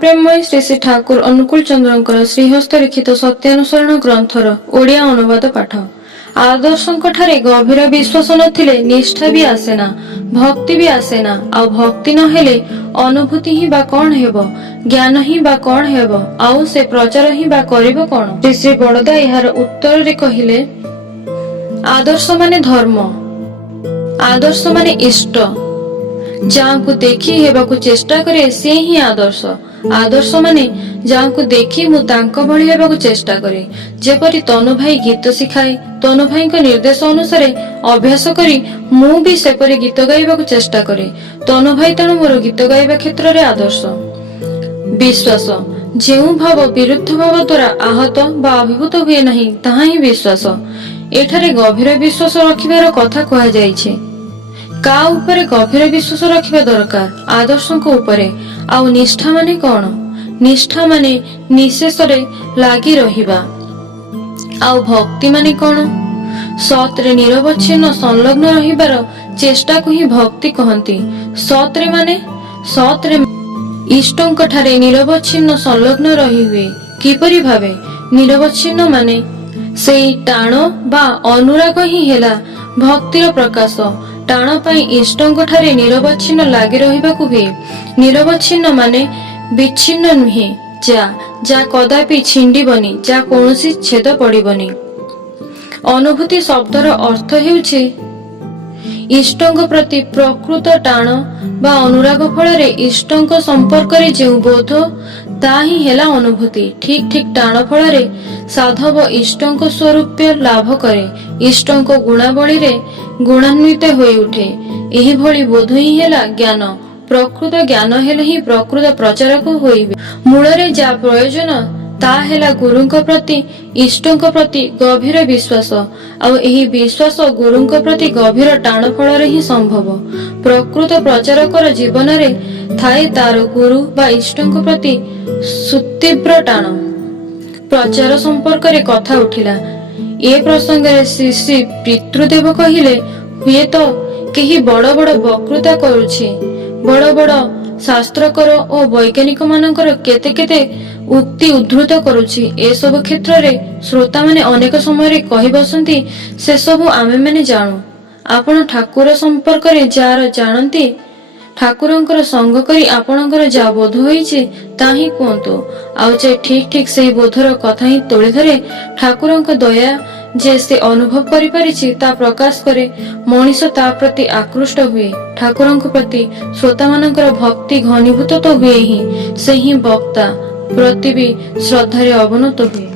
प्रेममय श्री श्री ठाकुर अनुकूल चंद्रंकर श्रीहस्त लिखित सत्यानुसरण ग्रंथर ओडिया अनुवाद पाठ। आदर्शंक ठारे गभीर विश्वास नथिले निष्ठा भी आसेना, भक्ति भी आसेना। आ भक्ति न हेले अनुभूति ही बा कौन हेबो, ज्ञान ही बा कौन हेबो, आउ से प्रचार ही बा करिबो कौन। श्री श्री बड़दा यार उत्तर रे कहिले, आदर्श माने धर्म, आदर्श माने इष्ट, जाको देखी हेबाकु चेष्टा करे से ही आदर्श। आदर्श माने जाको देखी मु तांको भली हेबाकु चेष्टा करे। जेपरि तनु भाई गीत शिखाए, तनु भाई को निर्देश अनुसार अभ्यास करी मु भी सेपरि गीत गाइबाकु चेष्टा करे। तनु भाई तेणु मोर गीत गाइबा क्षेत्र रे आदर्श। विश्वास, जेउ भाव विरुद्ध भाव द्वारा आहत बा अभिभूत हुए नहीं ताहा ही विश्वास। एठारे गभीर विश्वास रखिबार कथा कहा जाइछे। का उपरे गभीर विश्वास रखिबा दरकार? आदर्शक उपरे। आउ निष्ठा माने कौन? निष्ठा माने निशेषरे लागी रहिबा। आउ भक्ति माने कौन? सत्रे निरवच्छिन्न संलग्न रहिबार चेष्टा को ही भक्ति कहंती। सत्रे माने सत्रे इष्टंक ठारे निरवच्छिन्न संलग्न रही हुए। किपरि भावे? निरवच्छिन्न माने सेई टाण बा अनुराग ही हेला भक्तिर प्रकाश। टाण पाई इष्टंक ठारे निरवच्छिन्न लागी रहिबाकु हुए। निरवच्छिन्न माने विच्छिन्न नुहे, जा कदापि छिंडिबनी, जा कोनोसी छेद पड़िबनी। अनुभूति शब्दर अर्थ हेउछि इष्टंक प्रति प्रकृत टाण बा अनुराग फल इष्टंक संपर्क रे जे बोध ता ही हेला अनुभूति। ठीक ठीक टाण फल साधव इष्टंक स्वरूप लाभ करे। इष्टंक गुणावली रे गुणान्वित होई उठे। एही भली बोध ही हेला ज्ञान। प्रकृत ज्ञान हेले ही प्रकृत प्रचारक होइबे। मूलरे जा प्रयोजन ता हेला गुरुंक प्रति इष्टंक प्रति गभीर विश्वास। आउ एही विश्वास गुरुंक प्रति गभीर टाण फल रे ही संभव। प्रकृत प्रचारकर जीवन रे थाए तार गुरु बा इष्टंक प्रति सुतीव्र टाण। प्रचार संपर्क रे कथा उठिला। ए प्रसंग रे श्री श्री पितृदेव कहिले, हुए तो केही बड़ बड़ वक्तृता करुछि, बड़ बड़ शास्त्रकर और वैज्ञानिक मानकर केते केते उक्ति उद्धृत करुछि। ए सब क्षेत्र रे श्रोता माने अनेक समय रे कहि बसंती, से सब आमे माने जानू। आपण ठाकुर संपर्क रे जार जानंती, ठाकुरंकर संग करी आपणकर जा बोध होईछि ताही कहंतु। आउ जे ठीक ठीक सेही बोधर कथा ही तोळे धरे ठाकुरंक दया जे से अनुभव करि परिछि ता प्रकाश करे। मनीष ता प्रति आकृष्ट हुए। ठाकुरंक प्रति श्रोता मानकर भक्ति घनीभूत तो हुए ही, से ही वक्ता प्रति भी श्रद्धारे अवनत हुए।